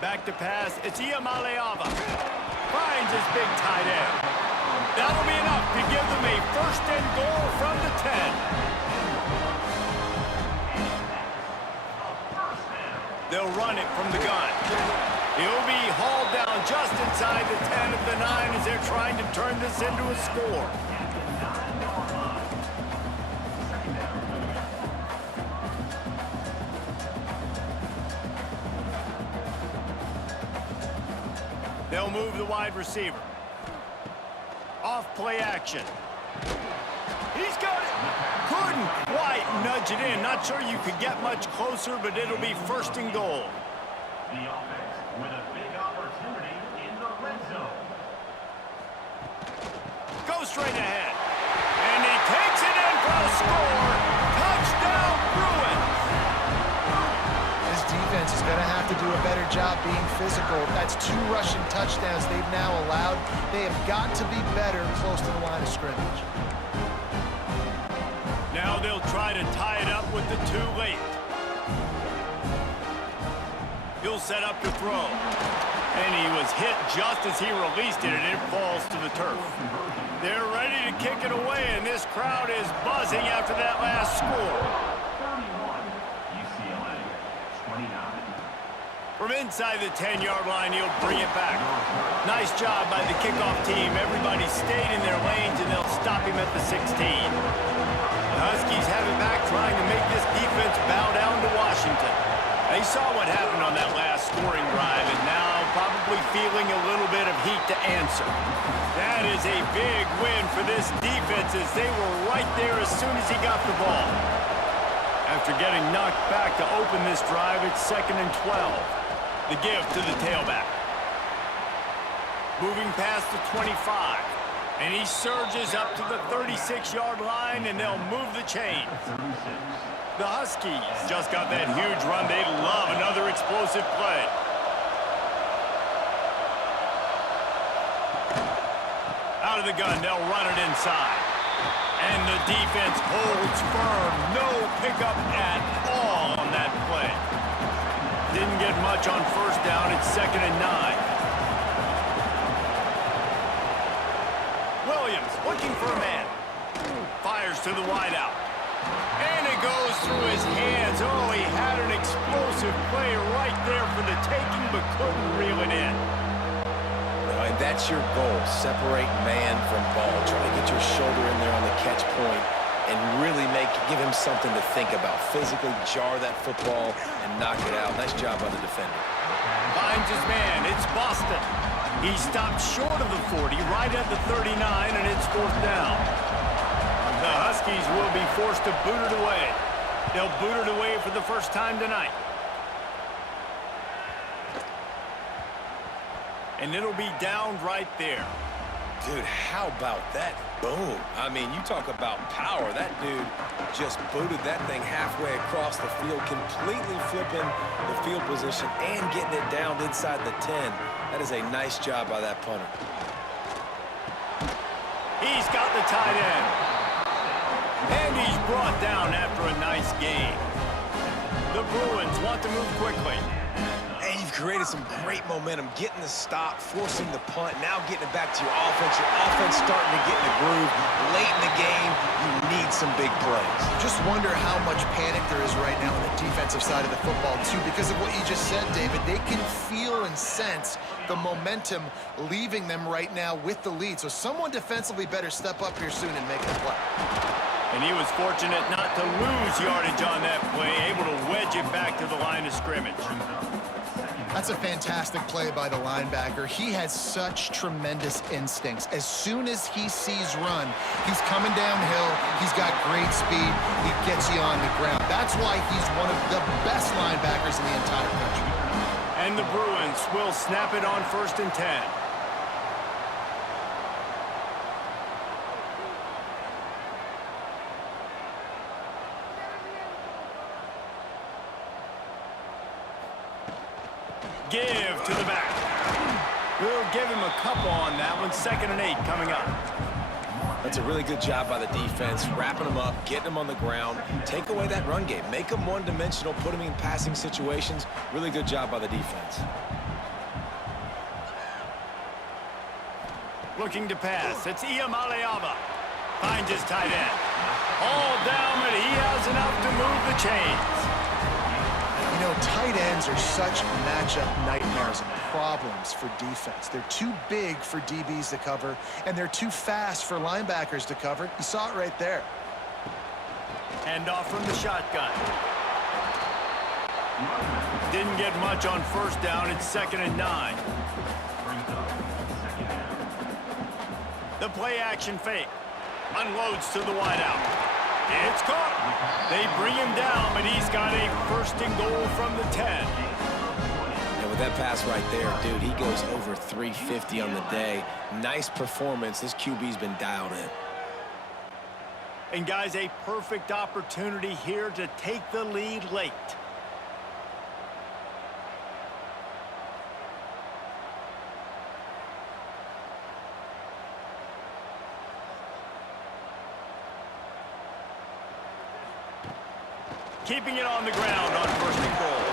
Back to pass, it's Iamaleava. Finds his big tight end. That'll be enough to give them a first and goal from the 10. They'll run it from the gun. He'll be hauled down just inside the 10 of the 9 as they're trying to turn this into a score. They'll move the wide receiver. Off play action. He's got it. Couldn't quite nudge it in. Not sure you could get much closer, but it'll be first and goal. The offense with a big opportunity in the red zone. Go straight ahead. And he takes it in for a score. Touchdown, Bruins. This defense is going to have to do a better job being physical. That's 2 rushing touchdowns they've now allowed. They have got to be better close to the line of scrimmage. Now they'll try to tie it up with the 2 late. He'll set up to throw. And he was hit just as he released it, and it falls to the turf. They're ready to kick it away, and this crowd is buzzing after that last score. 31, UCLA, 29. From inside the 10-yard line, he'll bring it back. Nice job by the kickoff team. Everybody stayed in their lanes, and they'll stop him at the 16. The Huskies have it back, trying to make this defense bow down to Washington. They saw what happened on that last scoring drive, and now probably feeling a little bit of heat to answer. That is a big win for this defense, as they were right there as soon as he got the ball. After getting knocked back to open this drive, it's 2nd and 12. The give to the tailback. Moving past the 25. And he surges up to the 36-yard line, and they'll move the chain. The Huskies just got that huge run. They love another explosive play. Out of the gun, they'll run it inside. And the defense holds firm. No pickup at all on that play. Didn't get much on first down. It's 2nd and 9. Williams looking for a man. Fires to the wideout. And it goes through his hands. Oh, he had an explosive play right there for the taking, but couldn't reel it in. And that's your goal. Separate man from ball. Try to get your shoulder in there on the catch point and really give him something to think about. Physically jar that football and knock it out. Nice job by the defender. Finds his man. It's Boston. He stopped short of the 40, right at the 39, and it's 4th down. The Huskies will be forced to boot it away. They'll boot it away for the first time tonight. And it'll be down right there. Dude, how about that boom? I mean, you talk about power. That dude just booted that thing halfway across the field, completely flipping the field position and getting it down inside the 10. That is a nice job by that punter. He's got the tight end. And he's brought down after a nice game. The Bruins want to move quickly. And you've created some great momentum, getting the stop, forcing the punt, now getting it back to your offense. Your offense starting to get in the groove. Late in the game, you need some big plays. Just wonder how much panic there is right now on the defensive side of the football, too, because of what you just said, David. They can feel and sense the momentum leaving them right now with the lead. So someone defensively better step up here soon and make the play. And he was fortunate not to lose yardage on that play, able to wedge it back to the line of scrimmage. That's a fantastic play by the linebacker. He has such tremendous instincts. As soon as he sees run, he's coming downhill. He's got great speed. He gets you on the ground. That's why he's one of the best linebackers in the entire country. And the Bruins will snap it on 1st and 10. give to the back. We'll give him a couple on that one. 2nd and 8 coming up. That's a really good job by the defense, wrapping them up, getting them on the ground, take away that run game, make them one-dimensional, put them in passing situations. Really good job by the defense. Looking to pass. It's Iamaleava. Finds his tight end. All down, but he has enough to move the chains. You know, tight ends are such matchup nightmares and problems for defense. They're too big for DBs to cover, and they're too fast for linebackers to cover. You saw it right there. Hand off from the shotgun. Didn't get much on 1st down. It's 2nd and 9. The play action fake. Unloads to the wideout. It's caught. They bring him down, but he's got a 1st and goal from the 10. And with that pass right there, dude, he goes over 350 on the day. Nice performance. This QB's been dialed in. And guys, a perfect opportunity here to take the lead late. Keeping it on the ground on 1st and goal.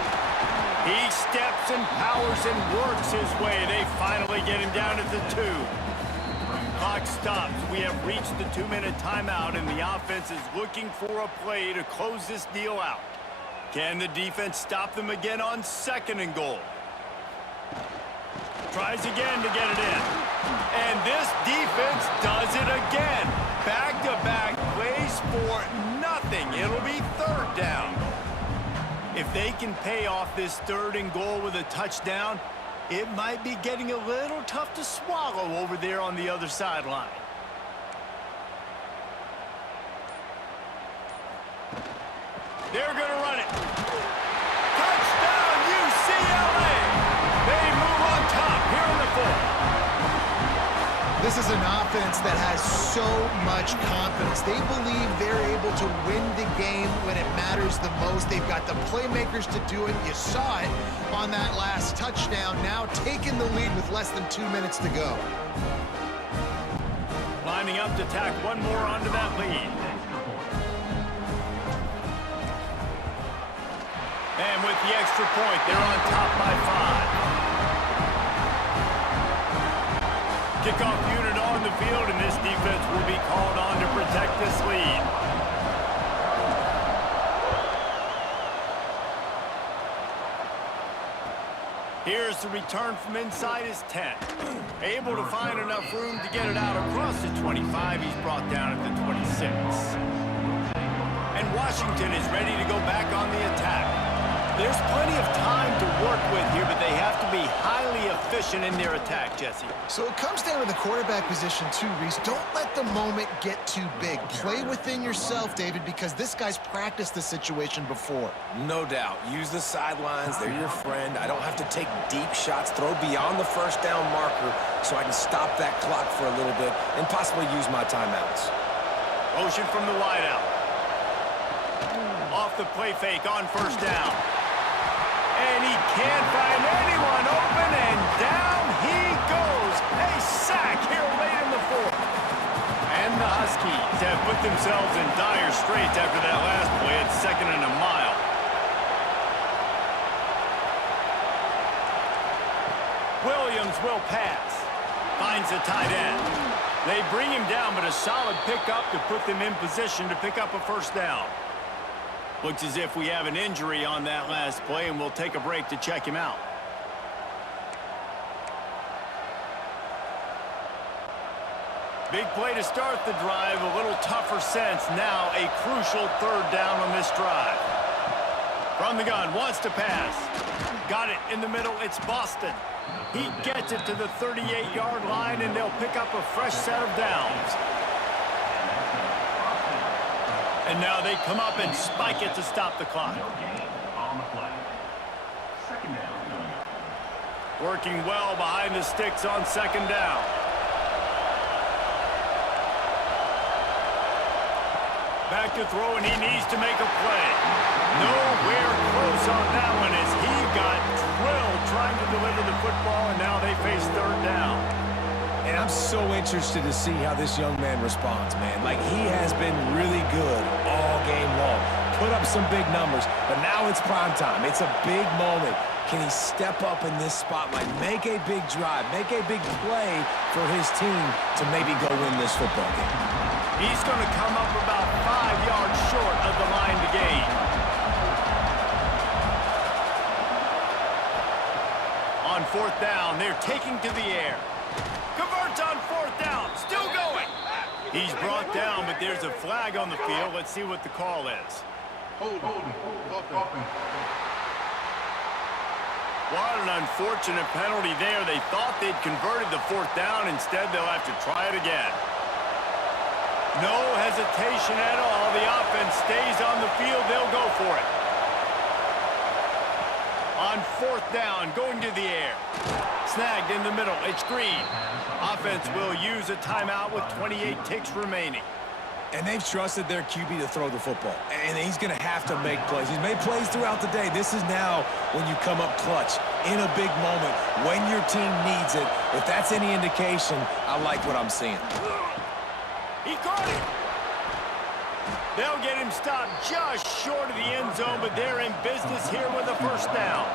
He steps and powers and works his way. They finally get him down at the 2. Clock stops. We have reached the 2-minute timeout, and the offense is looking for a play to close this deal out. Can the defense stop them again on 2nd and goal? Tries again to get it in. And this defense does it again. Back-to-back plays for nothing. It'll be 3rd down. If they can pay off this 3rd and goal with a touchdown, it might be getting a little tough to swallow over there on the other sideline. They're going to run it. Touchdown, UCLA! They move on top here in the 4th. This is an offense that has so much confidence. They believe they're able to win the game when it matters the most. They've got the playmakers to do it. You saw it on that last touchdown. Now taking the lead with less than 2 minutes to go. Lining up to tack one more onto that lead. And with the extra point, they're on top by 5. Kickoff unit on the field, and this defense will be called on to protect this lead. Here's the return from inside his 10. Able to find enough room to get it out across the 25. He's brought down at the 26. And Washington is ready to go back on the attack. There's plenty of time to work with here, but they have to be highly efficient in their attack, Jesse. So it comes down to the quarterback position too, Reese. Don't let the moment get too big. Play within yourself, David, because this guy's practiced the situation before. No doubt. Use the sidelines. They're your friend. I don't have to take deep shots, throw beyond the 1st down marker so I can stop that clock for a little bit and possibly use my timeouts. Motion from the wideout. Off the play fake on 1st down. And he can't find anyone open, and down he goes. A sack here late in the 4th. And the Huskies have put themselves in dire straits after that last play at 2nd and a mile. Williams will pass. Finds the tight end. They bring him down, but a solid pickup to put them in position to pick up a 1st down. Looks as if we have an injury on that last play, and we'll take a break to check him out. Big play to start the drive, a little tougher sense. Now a crucial 3rd down on this drive. From the gun, wants to pass. Got it in the middle, it's Boston. He gets it to the 38-yard line, and they'll pick up a fresh set of downs. And now they come up and spike it to stop the clock. Working well behind the sticks on 2nd down. Back to throw, and he needs to make a play. Nowhere close on that one as he got drilled trying to deliver the football, and now they face third down. And I'm so interested to see how this young man responds, man. Like, he has been really good all game long. Put up some big numbers, but now it's prime time. It's a big moment. Can he step up in this spotlight, make a big drive, make a big play for his team to maybe go win this football game? He's going to come up about 5 yards short of the line to gain. On fourth down, they're taking to the air. Converts on fourth down, still going. He's brought down, but there's a flag on the field. Let's see what the call is. What an unfortunate penalty there. They thought they'd converted the fourth down. Instead, they'll have to try it again. No hesitation at all. The offense stays on the field. They'll go for it. On fourth down, going to the air. Snagged in the middle. It's Green. Offense will use a timeout with 28 ticks remaining. And they've trusted their QB to throw the football. And he's going to have to make plays. He's made plays throughout the day. This is now when you come up clutch in a big moment when your team needs it. If that's any indication, I like what I'm seeing. He caught it. They'll get him stopped just short of the end zone, but they're in business here with a first down.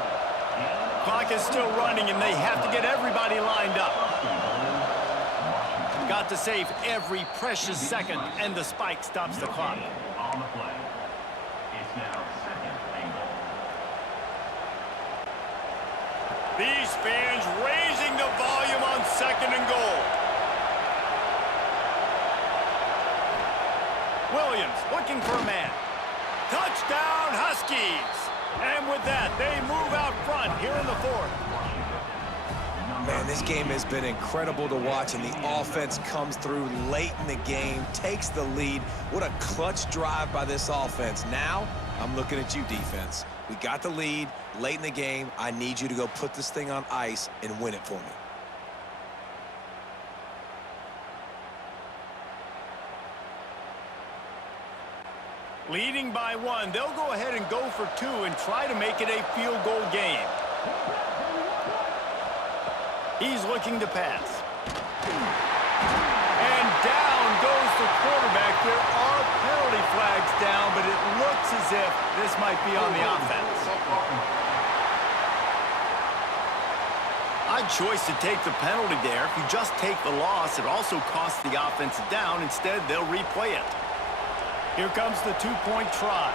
Clock is still running, and they have to get everybody lined up. Got to save every precious second, and the spike stops the clock. On the play. It's now second and goal. These fans raising the volume on second and goal. Williams looking for a man. Touchdown, Huskies! And with that, they move out front here in the fourth. Man, this game has been incredible to watch, and the offense comes through late in the game, takes the lead. What a clutch drive by this offense. Now, I'm looking at you, defense. We got the lead late in the game. I need you to go put this thing on ice and win it for me. Leading by one, they'll go ahead and go for two and try to make it a field goal game. He's looking to pass. And down goes the quarterback. There are penalty flags down, but it looks as if this might be on the offense. Odd choice to take the penalty there. If you just take the loss, it also costs the offense down. Instead, they'll replay it. Here comes the two-point try.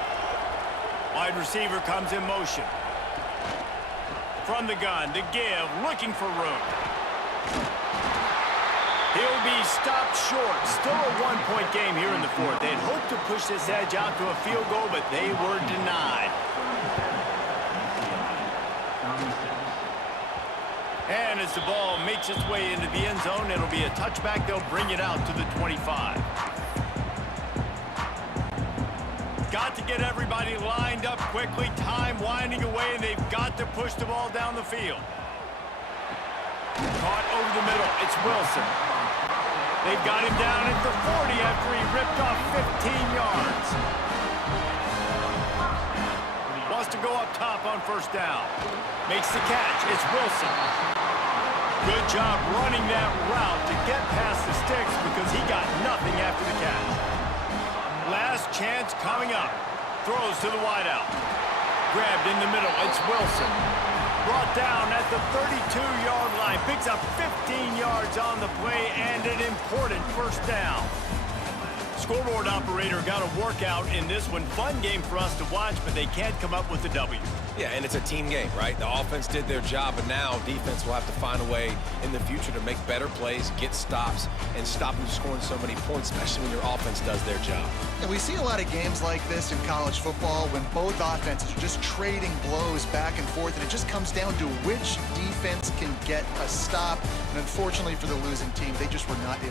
Wide receiver comes in motion. From the gun, to give, looking for room. He'll be stopped short. Still a one-point game here in the fourth. They'd hoped to push this edge out to a field goal, but they were denied. And as the ball makes its way into the end zone, it'll be a touchback. They'll bring it out to the 25. Got to get everybody lined up quickly. Time winding away, and they've got to push the ball down the field. Caught over the middle. It's Wilson. They've got him down at the 40 after he ripped off 15 yards. Wants to go up top on first down. Makes the catch. It's Wilson. Good job running that route to get past the sticks because he got nothing after the catch. Last chance coming up. Throws to the wideout. Grabbed in the middle. It's Wilson. Brought down at the 32-yard line. Picks up 15 yards on the play and an important first down. Scoreboard operator got a workout in this one. Fun game for us to watch, but they can't come up with a W. Yeah, and it's a team game, right? The offense did their job, but now defense will have to find a way in the future to make better plays, get stops, and stop them scoring so many points, especially when your offense does their job. And we see a lot of games like this in college football when both offenses are just trading blows back and forth, and it just comes down to which defense can get a stop. And unfortunately for the losing team, they just were not able